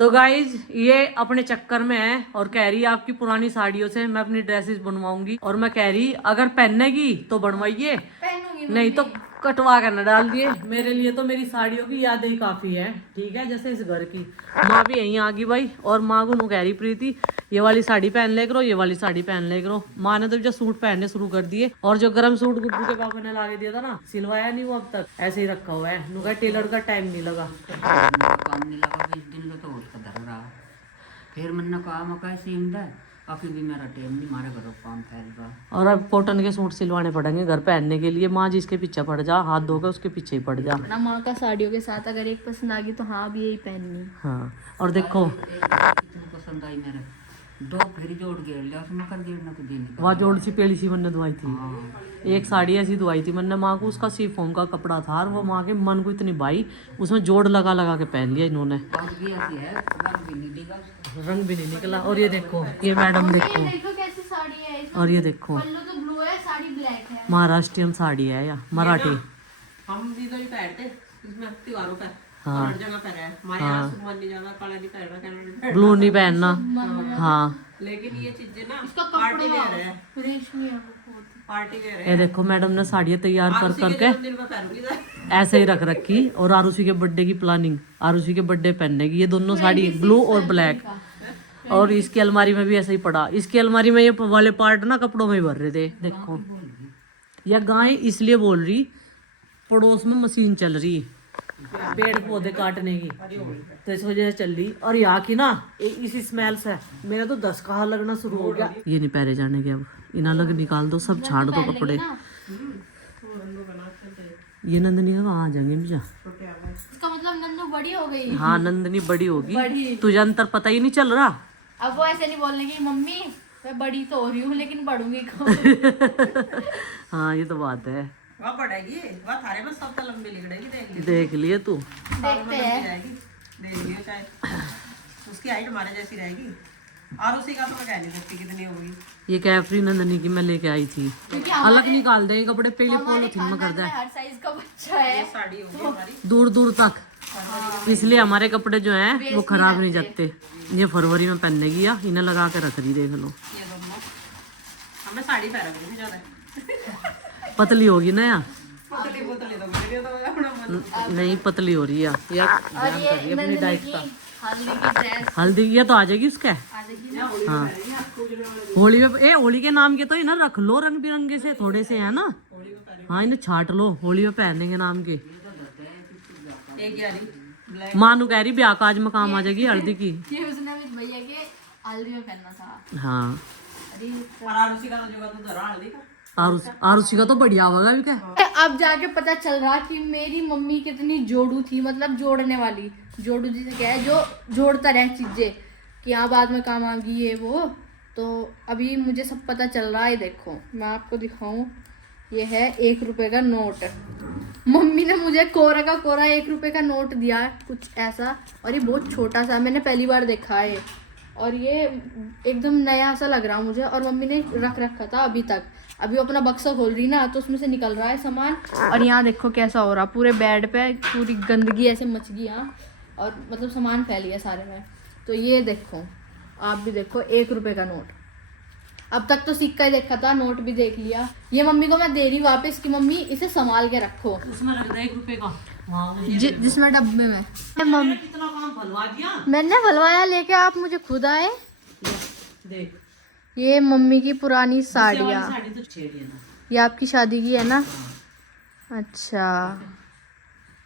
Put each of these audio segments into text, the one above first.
तो गाइज ये अपने चक्कर में है और कह रही है आपकी पुरानी साड़ियों से मैं अपनी ड्रेसेस बनवाऊंगी। और मैं कह रही अगर पहनेगी तो बनवाइए, नहीं तो कटवा कर न डाल दिए। मेरे लिए तो मेरी साड़ियों की यादें ही काफी है, ठीक है। जैसे इस घर की माँ भी यहीं आ गई भाई, और माँ को कह रही प्रीति ये वाली साड़ी पहन ले करो, ये वाली साड़ी पहन ले करो। माँ ने तो जब सूट पहनने शुरू कर दिए, और जो गर्म सूट गुड्डू के पापा ने ला के दिया था ना, सिलवाया नहीं वो अब तक ऐसे ही रखा हुआ है। नुका टेलर का टाइम नहीं लगा, काम नहीं लगा 20 दिन तो उसका धर रहा। फिर मैंने कहा मैं कैसे इंदा काफी भी मेरा टाइम नहीं, मारे घरों काम फैल रहा। और अब कॉटन के सूट सिलवाने पड़ेंगे घर पहनने के लिए। माँ जिसके पीछे पड़ जा, हाथ धोकर उसके पीछे ही पड़ जा ना। माँ का साड़ियों के साथ अगर एक पसंद आ गई तो हाँ अब यही पहननी। हाँ और देखो पसंद आई मेरे दो फेरी जोड़ गए लिया उसमें कर दिया ना कुछ दिन वहाँ जोड़ सी पेड़ी सी मैंने धुआई थी। एक साड़ी ऐसी धुआई थी मैंने माँ को, उसका सीफोम का कपड़ा था और वो माँ के मन को इतनी भाई, उसमें जोड़ लगा लगा के पहन लिया इन्होंने, रंग भी नहीं निकला। और ये देखो ये मैडम देखो, कैसी साड़ी है, और ये देखो पल्लू तो ब्लू है, साड़ी ब्लैक है। महाराष्ट्रियन साड़ी है या मराठी। हम भी तो ही पहनते इसमें त्योहारों पर, हाँ हर जगह पर है हमारे यहाँ। सुमन नहीं जाना, काला नहीं पहनना, कैमरा नहीं पहनना, ब्लू नहीं पहनना। हाँ लेकिन ये चीजें ना इसका पार्टी वेयर है, रेशमी है वो बहुत। पार्टी वेयर है। ये देखो मैडम ने साड़ियाँ तैयार कर करके दिन में पहनूंगी तो ऐसे ही रख रखी। और आरुषि के बर्थडे की प्लानिंग, आरुषि के बर्थडे पहनने की, ये दोनों साड़ी ब्लू और ब्लैक। और इसकी अलमारी में भी ऐसा ही पड़ा। इसकी अलमारी में ये वाले पार्ट ना कपड़ों में ही भर रहे थे। देखो यह गाय इसलिए बोल रही पड़ोस में मशीन चल रही पेड़ पौधे काटने की, तो इस वजह से चल रही। और यहाँ की ना इसी स्मेल से मेरा तो दस कहा लगना शुरू हो गया। ये नहीं पहरे जाने के, अब इन्हें अलग निकाल दो, सब छाड़ दो कपड़े। ये नंदनी है वहाँ आ जाएंगे मुझे। इसका मतलब नन्नू बड़ी हो गई। हाँ नंदनी बड़ी होगी, तुझे अंतर पता ही नहीं चल रहा। अब वो ऐसे नहीं बोलने की मम्मी मैं बड़ी तो हो रही हूँ लेकिन बढ़ूंगी कौन। हाँ ये तो बात है। वह पड़ेगी, वह थारे में सब लंबी लिखड़ेगी, देख लिए तू, देखते हैं। देख लियो चाहे उसकी हाइट हमारे जैसी रहेगी। और उसी का तो मैं कह नहीं सकती कितनी होगी। ये कैफरी नंदनी की मैं लेके आई थी, क्योंकि अलग निकाल दे कपड़े, पहले पॉलिथीन में कर दे, हर साइज का बच्चा है। साड़ी होगी हमारी दूर दूर तक, इसलिए हमारे कपड़े जो हैं वो खराब नहीं जाते। ये फरवरी में पहनने की, या इन्हें लगा के रख रही, देख लो। ये दोनों हमें साड़ी पहन ज्यादा पतली होगी ना यार, पतली पतली तो मेरे लिए तो अपना मन। नहीं पतली हो रही है यार, और ध्यान कर रही है अपनी डाइट का। हल्दी की ड्रेस हल्दी की तो आ जाएगी उसके। आ जाएगी ना। हाँ होली में होली के नाम के तो इन्हें रख लो रंग बिरंगे से थोड़े से, है ना। हाँ इन्हें छाट लो, होली में पहनेंगे नाम के। एक यारी ब्लैक मानू कह रही ब्याह काज में काम आ जाएगी हल्दी की। ये उसने भी भैया के हल्दी में पहनना था। हाँ अरे और आरुषि का तो जो तो धरा हल्दी का। आरुषि का तो बढ़िया होगा भी क्या। अब जाके पता चल रहा कि मेरी मम्मी कितनी जोड़ू थी, मतलब जोड़ने वाली। जोड़ू जिसे क्या है, जो जोड़ता रहे चीजें कि हाँ बाद में काम आ गई है वो। तो अभी मुझे सब पता चल रहा है। देखो मैं आपको दिखाऊं, ये है 1 रुपए का नोट। मम्मी ने मुझे कोरा का कोरा 1 रुपए का नोट दिया है, कुछ ऐसा। और ये बहुत छोटा सा, मैंने पहली बार देखा है। और ये एकदम नया सा लग रहा मुझे। और मम्मी ने रख रखा था अभी तक। अभी वो अपना बक्सा खोल रही ना, तो उसमें से निकल रहा है सामान। और यहाँ देखो कैसा हो रहा, पूरे बेड पे पूरी गंदगी ऐसे मच गई यहाँ, और मतलब सामान फैल गया सारे में। तो ये देखो, आप भी देखो 1 रुपए का नोट। अब तक तो सिक्का ही देखा था, नोट भी देख लिया। ये मम्मी को मैं दे रही वापस कि मम्मी इसे संभाल के रखो। उसमें रख दे 1 रुपए का, जिसमें डब्बे में। मम्मी कितना काम भलवा दिया मैंने भलवाया लेके, आप मुझे खुद आए। देख। ये मम्मी की पुरानी साड़ियाँ, साड़ी तो छेड़ी है ना। ये आपकी शादी की है ना। अच्छा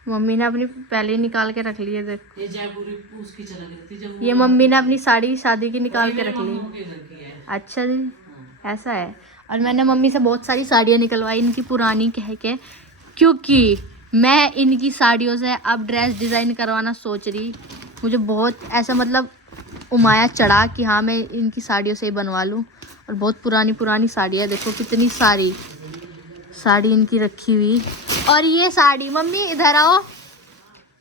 मम्मी ने अपनी पहले ही निकाल के रख ली है। देखो ये जयपुरी उसकी चला गई थी जब ये मम्मी ने अपनी साड़ी शादी की निकाल के रख ली। मामू के घर की है। अच्छा जी ऐसा है। और मैंने मम्मी से बहुत सारी साड़ियाँ निकलवाई इनकी पुरानी कह के, क्योंकि मैं इनकी साड़ियों से अब ड्रेस डिज़ाइन करवाना सोच रही। मुझे बहुत ऐसा मतलब उमाया चढ़ा कि हाँ मैं इनकी साड़ियों से ही बनवा लूँ। और बहुत पुरानी पुरानी साड़ियाँ, देखो कितनी सारी साड़ी इनकी रखी हुई। और ये साड़ी मम्मी इधर आओ,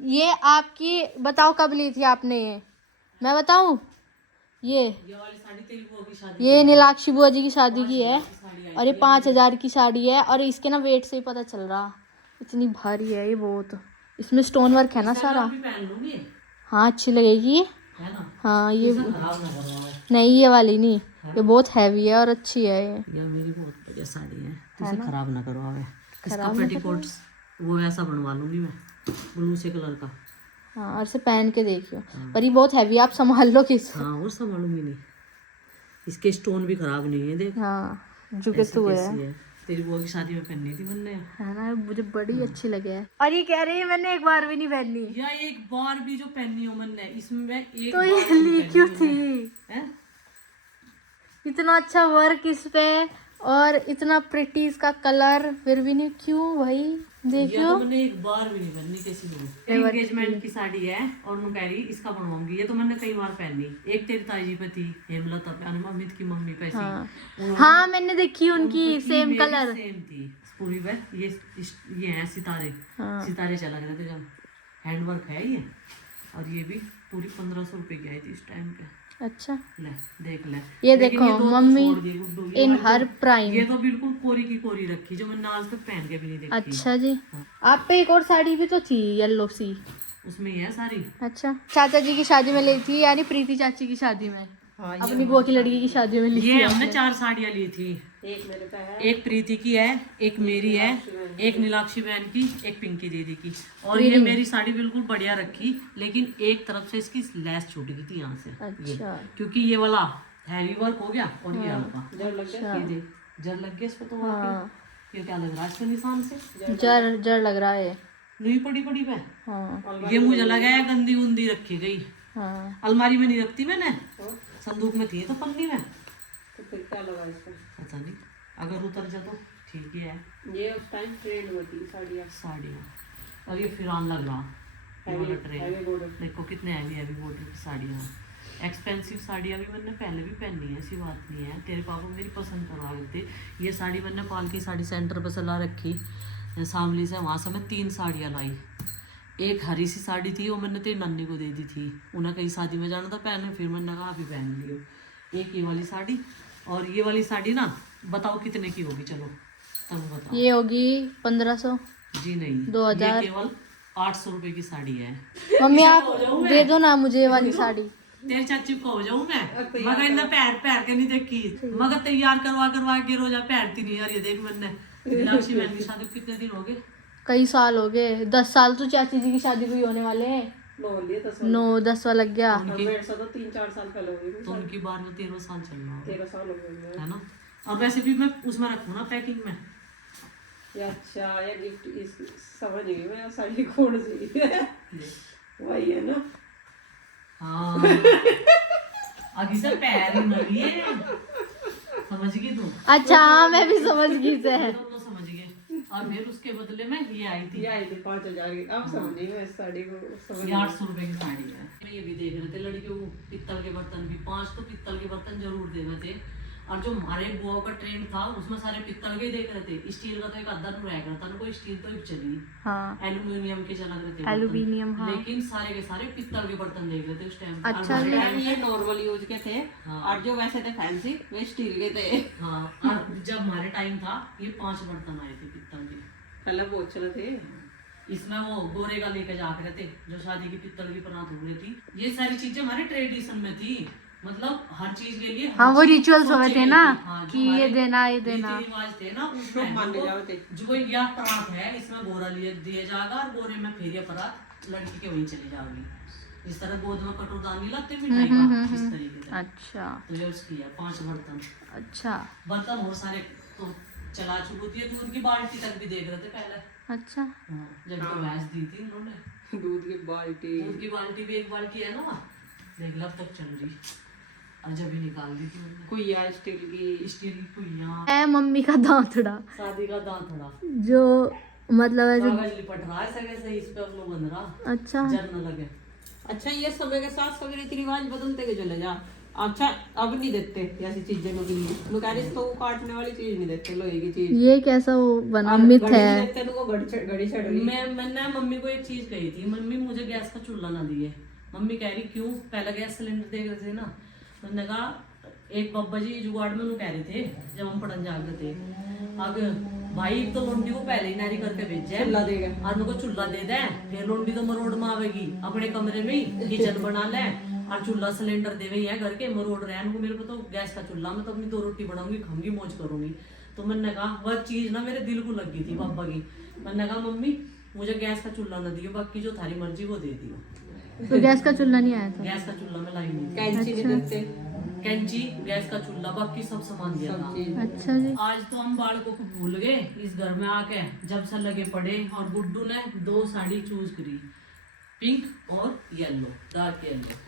ये आपकी बताओ कब ली थी आपने? ये मैं बताऊँ, ये वाली साड़ी तेरी बुआ की शादी, ये नीलाक्षी बुआ जी की शादी की है। और ये 5000 की साड़ी है। और इसके ना वेट से ही पता चल रहा, इतनी भारी है ये बहुत। इसमें स्टोन वर्क है ना सारा। भी पहन लूंगी। हाँ अच्छी लगेगी। है ना। हाँ ये इसे खराब ना करवाओ। नहीं, ये वाली नहीं, ये बहुत हैवी है और अच्छी है ये। ये मेरी बहुत बढ़िया साड़ी है, तो इसे खराब ना करवावे। इसका पेटीकोट्स वो ऐसा बनवा लूंगी मैं, ब्लू से कलर का। हाँ, और इसे पहन के देखियो, पर ये बहुत हैवी, आप संभाल लो किस। हाँ, और संभालूंगी नहीं। इसके स्टोन भी खराब नहीं है, देख हाँ, झुके ऐसी तो कैसी है। है। तेरी बुआ की शादी में पहननी थी मैंने। है ना, मुझे बड़ी अच्छी लगे है। और ये कह रही है मैंने एक बार भी नहीं पहनी, या एक बार भी जो पहनी हो मैंने, इसमें एक तो बार ये भी ली पहनी क्यों हो थी? मैंने। हैं? इतना अच्छा वर्क इस पे और इतना प्रिटी इसका कलर, फिर भी नहीं, क्यों भाई? ये देखियो, तो मैंने एक बार भी नहीं पहनी, कैसी लगी। एंगेजमेंट की साड़ी है और मैं कह रही इसका बनवाऊंगी। ये तो मैंने कई बार पहनी, एक तेरी ताजी पे थी, हेमलता पे, अमित की मम्मी पे थी। हाँ मैंने देखी उनकी सेम कलर। सेम थी पूरी पे। ये हैं सितारे, सितारे चला रहे थे जब। हैंडवर्क है ये, और ये भी पूरी 1500 रुपए की आई थी इस टाइम पे। अच्छा, ले देख ले, ये लेकिन देखो ये दो तो मम्मी छोड़ दी गुड्डू, ये इन वाली हर तो- प्राइम। ये तो बिल्कुल कोरी की कोरी रखी, जो मैंने आज तक पहन के भी नहीं देखी। अच्छा जी, आप पे एक और साड़ी भी तो थी येलो सी। उसमें ये है सारी। अच्छा, चाचा जी की शादी में ली थी, यानी प्रीति चाची की शादी में, हाँ, अपनी बुआ की लड़की की शादी में ली थी ये हमने आपने। 4 साड़ियाँ ली थी। एक मेरे पे है, एक प्रीति की है, एक मेरी है, एक नीलाक्षी बहन की, एक पिंकी दीदी की। और ये मेरी साड़ी बिल्कुल बढ़िया रखी, लेकिन एक तरफ से इसकी लेस छूट गई थी यहाँ से। ये, अच्छा, क्योंकि ये वाला हैवी वर्क हो गया और ये हल्का जड़ लग गया। ये देख, जर लग गया इसको तो। वाकई ये क्या लग रहा है इसके निशान से? जर जर लग रहा है। नहीं पड़ी पड़ी पे। हाँ ये मुझे लगा है गंदी उंदी रखी गई। हाँ, अलमारी में नहीं रखती मैंने, संदूक में थी तो पन्नी में। तो फिर क्या लगा इसको? पता नहीं, अगर उतर जा तो ठीक ही है। ये उस टाइम ट्रेंड में थी साड़ियाँ, साड़ियाँ, और ये फिरान लग रहा ये वाला ट्रेन। Heavy border. देखो कितने हैवी हैवी बॉर्डर की साड़ियाँ हैं। एक्सपेंसिव साड़ियाँ भी मैंने पहले भी पहनी है, ऐसी बात नहीं है। तेरे पापा मेरी पसंद करवा रहे थे। ये साड़ी मैंने पालकी साड़ी सेंटर पर चला रखी शामली से, वहाँ से मैं 3 साड़ियाँ लाई। एक हरी सी साड़ी थी, वो मैंने तेरी नन्नी को दे दी थी, उन्हें कहीं शादी में जाना था पहने, फिर मैंने कहा अभी पहन लियो। एक ये वाली साड़ी, और ये वाली साड़ी ना बताओ कितने की होगी, चलो तुम बताओ। ये होगी 1500। जी नहीं, 2000। ये केवल 800 रुपए की साड़ी है। मम्मी आप दे दो ना मुझे ये वाली साड़ी। तेरे चाची को हो जाऊं मैं, मगर इन्हें पैर के नहीं देखी, मगर तैयार करवा करवा के रोजा पैरती नहीं यार। ये देख मैंने मीनाक्षी बहन की शादी को कितने दिन हो गए? कई साल हो गए, 10 साल तो चाची जी की शादी को ही होने वाले हैं। 9-10 लग गया। मेरे साथ तो 3-4 साल पहले हो गई, तो उनकी 12-13 साल चल रहा है 13 साल हो गए। है ना। और वैसे भी मैं उसमें रखूँ ना पैकिंग में। ये अच्छा, ये गिफ्ट इस समझ गई मैं, साड़ी कौन सी है? वही है ना। हाँ अभी से पैर ही मरी है, समझ गई तू? अच्छा हाँ, मैं भी समझ गई से है। तो समझ गए। और फिर उसके बदले में ये आई थी, ये आई थी 5000 की। आप समझ नहीं, मैं इस साड़ी को समझ ये 800 रुपए की साड़ी है। ये भी देख रहे थे लड़कियों को पित्तल के बर्तन भी, 5 तो पित्तल के बर्तन जरूर देने थे। और जो हमारे बुआ का ट्रेंड था उसमें सारे पित्तल के ही देख रहे थे। स्टील का तो एक आधा रह गया था, कोई स्टील तो चली, हाँ एल्यूमिनियम के चला रहे थे एल्यूमिनियम, हाँ। लेकिन सारे के सारे पित्तल के बर्तन देख रहे थे उस टाइम। अच्छा जी। ये नॉर्मल यूज के थे, और जो वैसे थे फैंसी वे स्टील के थे। हाँ, और जब हमारे टाइम था ये 5 बर्तन आए थे पित्तल के। पहले बहुत चले थे। इसमें वो गोरे का लेके जा रहे थे, जो शादी की पित्तल की परात हो रही थी। ये सारी चीजें हमारे ट्रेडिशन में थी, मतलब हर चीज के लिए हाँ, वो रिचुअल्स हो सोची थे गई ना थी। हाँ, जो कि ये हमारे देना ये देना। रीति रिवाज थे ना उसमें माने जो- जाते। जो यह परात है इसमें गोरा दिया जाएगा, और गोरे में फिर ये परात लड़की के वहीं चली जाएगी। इस तरह गोद में कटोरदान नहीं लाते मिठाई का, इस तरीके से। अच्छा तो ये उसकी है 5 बर्तन। अच्छा बर्तन और सारे तो चला चुकी थी, दूध की बाल्टी तक भी देख रहे थे पहले। अच्छा, हाँ, जब तो भैंस दी थी उन्होंने, दूध की बाल्टी। दूध की बाल्टी भी एक बाल्टी है ना, देख लब तक चल रही, और जब भी निकाल दी थी उन्होंने। कुइया स्टील की। स्टील की कुइयां, है मम्मी का दांतड़ा, शादी का दांतड़ा, जो मतलब ऐसे। कागज लिपट रहा है सगे से, इस पे अपना बन रहा, अच्छा जर न लगे। अच्छा, ये समय के साथ सब रीति रिवाज बदलते के चले जा। अच्छा, अब नहीं देते ऐसी चीजें लोग तो काटने वाली चीज नहीं देते, लोहे की चीज। ये कैसा वो बना और मिथ घड़ी है? नहीं देते, उनको घड़ी चढ़ गई। मैंने मम्मी को एक चीज कही थी, मम्मी मुझे गैस का चूल्हा ना दिए। मम्मी कह रही क्यों, पहला गैस सिलेंडर देख रहे थे ना। मैंने कहा एक बब्बा जी जुगाड़ में कह रहे थे जब हम पढ़न जा रहे थे, अब भाई तो लोंडी को पहले ही नारी करके भेजे चूल्हा देगा, और उनको चूल्हा दे दे, फिर लोंडी तो मरोड़ में आवेगी, अपने कमरे में ही किचन बना ले, और चूल्हा सिलेंडर देवे ही है घर के मरोड़ रहे हैं मेरे को तो गैस का चूल्हा में तो अपनी 2 रोटी बनाऊंगी खाऊंगी मौज करूंगी। तो मैंने कहा वह चीज ना मेरे दिल को लग गई थी पापा की। मैंने कहा मम्मी मुझे गैस का चूल्हा ना दियो, बाकी जो थारी मर्जी वो दे दियो। तो गैस का चूल्हा नहीं आया था? गैस का चूल्हा में लाई नहीं, कैंची नहीं देते, कैंची गैस का चूल्हा बाकी सब सामान दिया था। अच्छा जी। आज तो हम बालकों को भूल गए इस घर में आके, जब से लगे पड़े। और गुड्डू ने 2 साड़ी चूज करी, पिंक और येलो, डार्क येलो।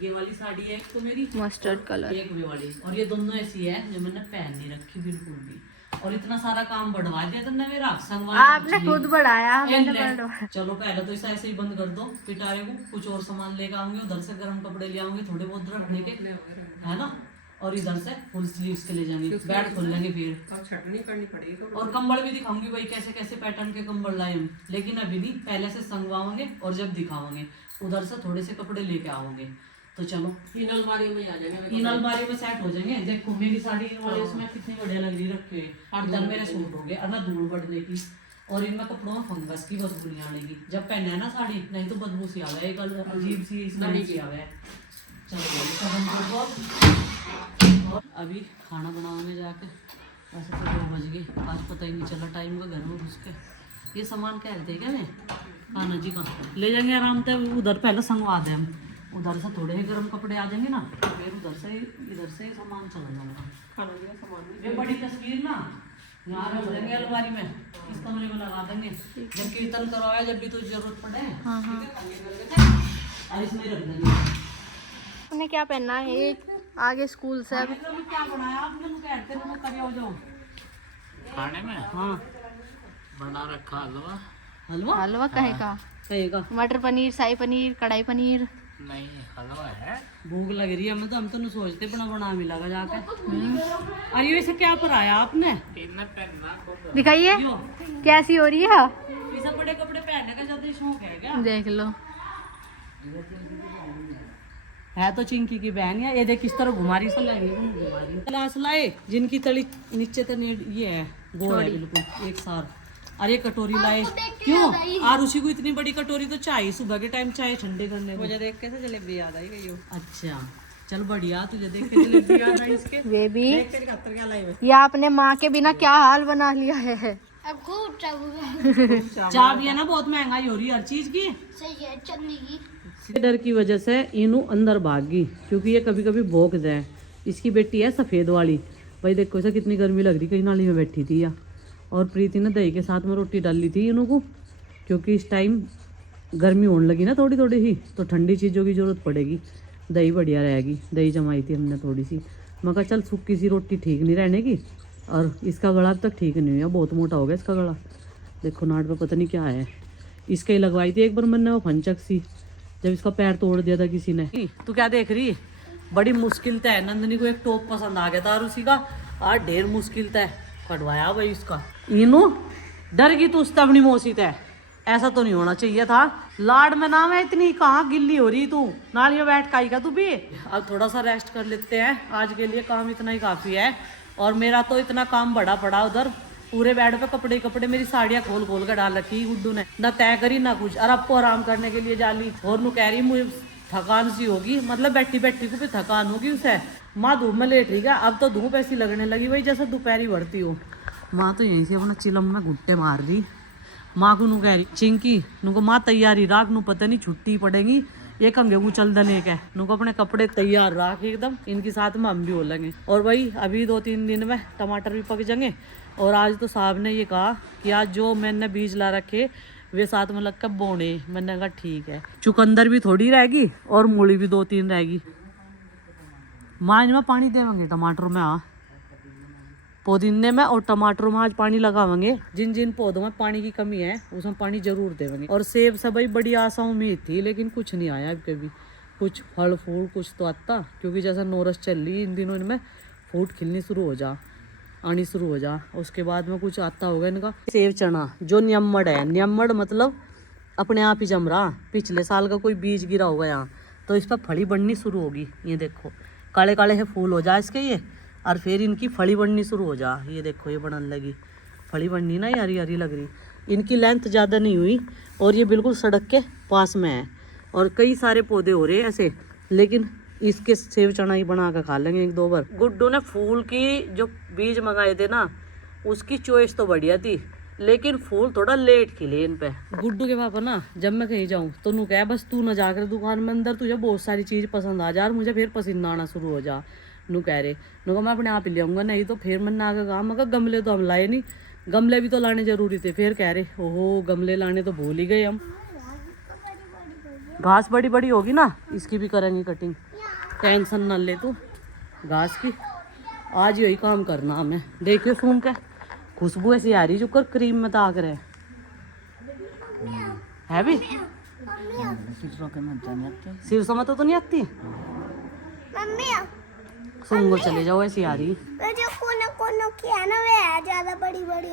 ये वाली साड़ी है एक तो मेरी, मस्टर्ड कलर, एक वे वाली, और ये दोनों ऐसी है जो मैंने पहन नहीं रखी बिल्कुल भी। और इतना सारा काम बढ़वा दिया तुमने मेरा, संगवाना आपने खुद बढ़ाया, मैंने बढ़वाया। चलो पहले तो इसे ऐसे ही बंद कर दो पिटारे को, कुछ और सामान लेकर आऊंगे, उधर से गर्म कपड़े ले आऊंगे थोड़े बहुत रखने के, है ना। और इधर से फुल स्लीव्स के ले जाएंगे, बेड खोल लेंगे फिर। अब छटनी करनी पड़ेगी। और कंबल भी दिखाऊंगी भाई कैसे कैसे पैटर्न के कंबल लाए हम, लेकिन अभी नहीं, पहले से संगवाओगे और जब दिखाओगे उधर से थोड़े से कपड़े लेके आओगे। तो चलो इन अलमारी में आ जाएंगे, इन अलमारी में सेट हो जाएंगे। देखो मेरी साड़ी इन वाले उसमें कितनी बढ़िया लग रही रखे हुए, इधर मेरे सूट हो गए और ना धूल बढ़ने की, और इनमें कपड़ों में फंगस की बदबू आने की। जब पहने ना साड़ी नहीं तो बदबू सी आ गया, एक अजीब सी स्मेल सी आ गया। चलो सब हम और अभी खाना बनाने जाके, वैसे तो 2 बज गए, आज पता ही नहीं चला टाइम का घर में घुस के। ये सामान कह रहे थे क्या मैं, खाना जी का ले जाएंगे आराम से, उधर पहले संगवा दें हम, उधर से थोड़े ही गर्म कपड़े आ जाएंगे ना, फिर उधर से इधर से सामान चला जाएगा। खाना दिया सामान। ये बड़ी तस्वीर ना यहाँ रख देंगे अलमारी में, इस कमरे में लगा देंगे, जब कीर्तन करवाया जब भी तो जरूरत पड़े, हाँ हाँ। और इसमें रख देंगे। आपने क्या पहना है आगे स्कूल से? अब क्या बनाया आपने, कहते हैं कर जाओ खाने में हाँ बना रखा हलवा। हलवा, हलवा कहे का? कहेगा मटर पनीर, शाही पनीर, कढ़ाई पनीर। नहीं हलवा है। भूख लग रही है हमें, तो हम तो नहीं सोचते बना मिलागा जाके। और ये वैसे क्या पर आया आपने, इन्हें पहनना को दिखाइए यो कैसी हो रही है। ये सब बड़े कपड़े पहनने का ज्यादा शौक है क्या? देख लो, है तो चिंकी की बहन है, ये देख किस तरह घुमा रही क्लास लाए, जिनकी तली नीचे तो ये है गोल है बिल्कुल एक सार। और ये कटोरी लाए क्यों, आरुषि को इतनी बड़ी कटोरी तो चाहिए, सुबह के टाइम चाय ठंडे करने को। मुझे देख के से जलेबी याद आई गई। अच्छा चल बढ़िया, तुझे देख के जलेबी याद आई इसके। बेबी तेरी खातर क्या लाई ये आपने माँ के बिना क्या हाल बना लिया है। चाय भी है ना, बहुत महंगाई हो रही है हर चीज की। सही है, चलने की। डर की वजह से इनू अंदर भाग गई, क्योंकि ये कभी कभी भौंक जाए। इसकी बेटी है सफेद वाली, भाई देखो इसे कितनी गर्मी लग रही, कहीं नाली में बैठी थी या। और प्रीति ने दही के साथ में रोटी डाली थी इनू को, क्योंकि इस टाइम गर्मी होने लगी ना थोड़ी थोड़ी ही, तो ठंडी चीज़ों की जरूरत पड़ेगी। दही बढ़िया रहेगी, दही जमाई थी हमने थोड़ी सी। मैं कहा चल सूखी सी रोटी ठीक नहीं रहने की। और इसका गला अब तक ठीक नहीं हुआ, बहुत मोटा हो गया इसका गला। देखो नाट पे पता नहीं क्या है, इसके ही लगवाई थी एक बार मैंने वो फंचक सी, जब इसका पैर तोड़ दिया था किसी ने। तू क्या देख रही है, बड़ी मुश्किल तय। नंदनी को एक टॉप पसंद आ गया था और उसी का आज ढेर मुश्किल तय कटवाया भाई उसका। इनो डर गई तो उससे अपनी मौसी तय, ऐसा तो नहीं होना चाहिए था। लाड में नाम है इतनी, कहाँ गिल्ली हो रही तू, नाली में बैठ खाई का तू भी। अब थोड़ा सा रेस्ट कर लेते हैं, आज के लिए काम इतना ही काफ़ी है। और मेरा तो इतना काम बड़ा पड़ा उधर, पूरे बेड पे कपड़े कपड़े, मेरी साड़ियाँ खोल खोल कर डाल रखी गुड्डू ने, ना तय करी ना कुछ। और अब को आराम करने के लिए जाली, और नु कह रही मुझे थकान सी होगी, मतलब बैठी बैठी को भी थकान होगी उसे। माँ धूप में लेट रही है, अब तो धूप ऐसी लगने लगी भाई जैसे दोपहरी बढ़ती हो। माँ तो यहीं से अपना चिलम में घुट्टे मार रही। माँ को नु कह रही चिंकी नुको माँ तैयारी राख, नु पता नहीं छुट्टी पड़ेगी, ये कंगे को चल दने के नुको अपने कपड़े तैयार रख एकदम, इनके साथ में हम भी हो लेंगे। और भाई अभी 2-3 दिन में टमाटर भी पक जाएंगे। और आज तो साहब ने ये कहा कि आज जो मैंने बीज ला रखे वे साथ में लग कर बोने। मैंने कहा ठीक है। चुकंदर भी थोड़ी रहेगी और मूली भी 2-3 रहेगी। माँ इनमें पानी देवेंगे टमाटर में, हाँ पुदीने में और टमाटरों में आज पानी लगावेंगे। जिन जिन पौधों में पानी की कमी है उसमें पानी जरूर देवेंगे। और सेब से भाई बड़ी आशा उम्मीद थी, लेकिन कुछ नहीं आया अब कभी, कुछ फल फूल कुछ तो आता, क्योंकि जैसा नोरस चल रही इन दिनों इनमें फूट खिलनी शुरू हो जा, आनी शुरू हो जा, उसके बाद में कुछ आता होगा इनका। सेब चना जो न्यम्मड़ है, न्यम्मड़ मतलब अपने आप ही जम रहा, पिछले साल का कोई बीज गिरा होगा यहाँ, तो इस पर फली बननी शुरू होगी। ये देखो काले काले है फूल हो जाए इसके ये, और फिर इनकी फली बननी शुरू हो जा। ये देखो ये बनने लगी फली बननी ना, ये हरी हरी लग रही। इनकी लेंथ ज़्यादा नहीं हुई और ये बिल्कुल सड़क के पास में है। और कई सारे पौधे हो रहे हैं ऐसे, लेकिन इसके सेव चना ही बना कर खा लेंगे 1-2 बार। गुड्डू ने फूल की जो बीज मंगाए थे ना, उसकी चॉइस तो बढ़िया थी, लेकिन फूल थोड़ा लेट खिले इन पे। गुड्डू के पापा ना जब मैं कहीं जाऊं तो नू कह बस तू ना जाकर दुकान में अंदर, तुझे बहुत सारी चीज पसंद आ जा और मुझे फिर पसीना आना शुरू हो जा। नू कह रहे नू कहा मैं अपने आप ही ले आऊंगा, नहीं तो फिर मैंने आगे कहा मगर गमले तो हम लाए नहीं, गमले भी तो लाने जरूरी थे। फिर कह रहे ओहो गमले लाने तो भूल ही गए हम। घास बड़ी बड़ी होगी ना, इसकी भी करेंगे कटिंग, टेंशन न ले तू घास की। आज यही काम करना हमें। देखियो सूंघ के खुशबू ऐसी आ रही जो कर क्रीम में दाग रहे है भी। सिसरो के मत जाने आते। सिरसों में तो नहीं आती, सूंघो चले जाओ ऐसी आ रही। जो कोना कोना की है ना, वे है ज्यादा बड़ी बड़ी।